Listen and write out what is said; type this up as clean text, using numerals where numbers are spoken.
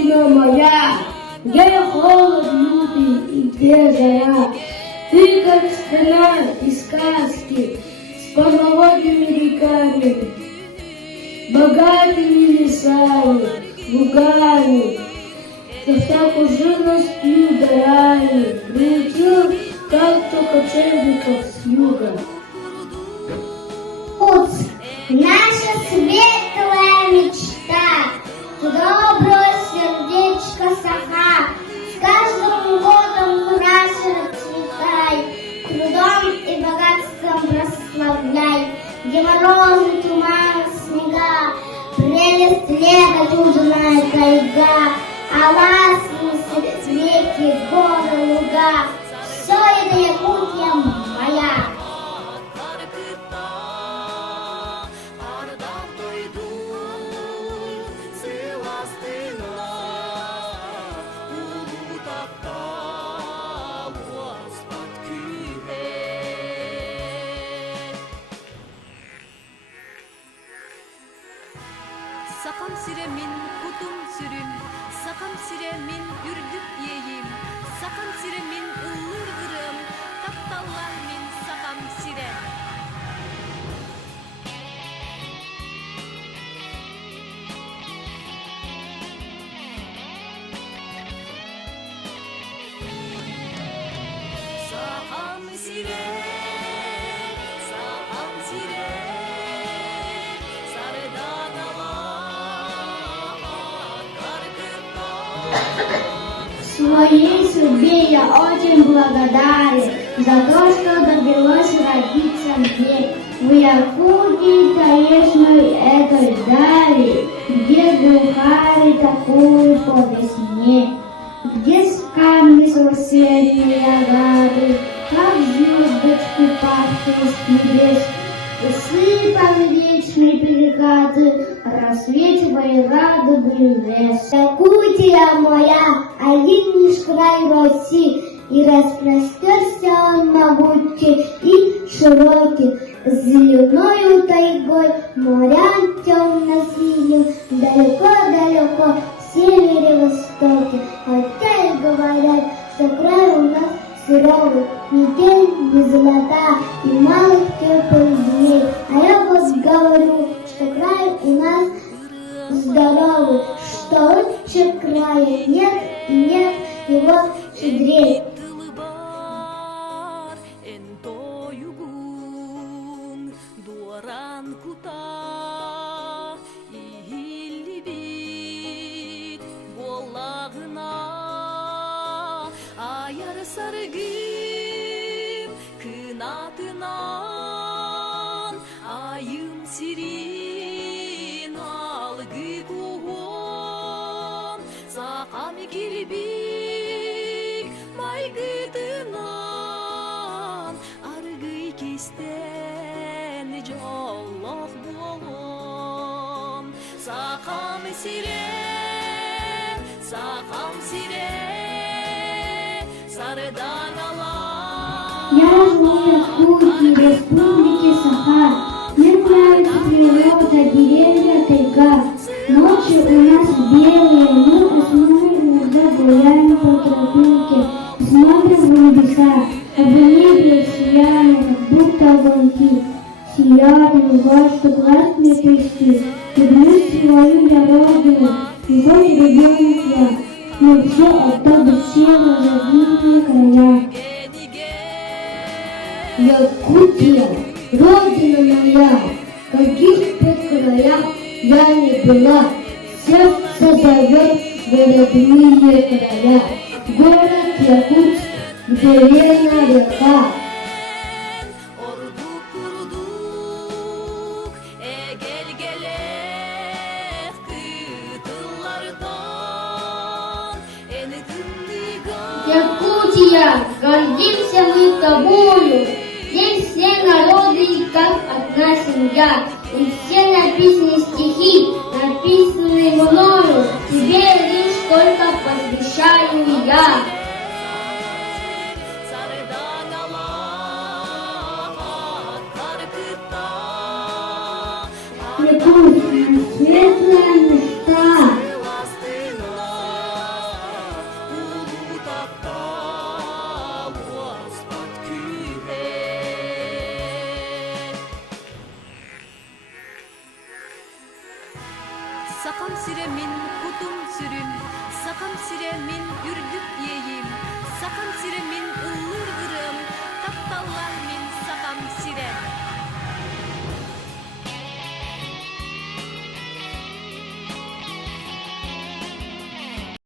родина моя, где холод лютый и где жара. Ты как страна из сказки с полноводными реками, богатыми лесами, лугами, со всякой живностью дарами, прилетел как-то кочевников с юга. Наша светлая мечта, доброе сердечко Саха, с каждым годом краше расцветай, трудом и богатством прославляй, где морозы, туманы, снега, прелесть лета, чужая тайга, оазисы, реки, горы, луга, все это Якутия моя. Сакам сире мин кутум сүрүм, сакам сире мин үрдүк ейим, сакам сире мин ыллыр ырым, тапталлар мин сакам сире. Сакам сире, сакам сире. Своей судьбе я очень благодарен за то, что довелось родиться мне в Якутии таежной этой дали, где глухари такую по весне, где с камни осенние агаты, как звездочки падки с небес, усыпаны вечные перекаты, рассвечивая радугой лес. Якутия моя, один лишь край Руси, и распростерся он могучий и широкий, зеленою тайгой, морям темно-синим, далеко-далеко, в севере-востоке. Хотя и говорят, что край у нас суровый, ни день, ни золота, и малых теплых дней. А я вот говорю, что край у нас здоровый, что лучше края нет и нет его щедрей. Sargım kınatından ayım sirin algı kuhon sakam kirbik maygıdınan argı kisten jolloh bolon sakam siren sakam siren. Я живу в Якутии, республике Саха. Мне нравится природа, деревья, тайга. Ночи у нас белые, мы основные уже гуляем по тропинке, смотрим в небеса, об небе сияние, как будто огоньки. Сияние, глаз, что глаз мне трясти. Люблю свою я родину, и хоть ребенок я, но все оттуда села за дивные края. Якутия, родина моя, каких бы краях я не была, сердце зовет в родные края. Город Якутск, деревня река. Якутия, гордимся мы тобою, здесь все народы как одна семья, и все написанные стихи, написанные мною, тебе лишь только посвящаю я. Якутия, светлая мечта, Sakam sire min kutum sürüm, sakam sire min ürdük yeyim, sakam sire min ıllır ırım, taptallar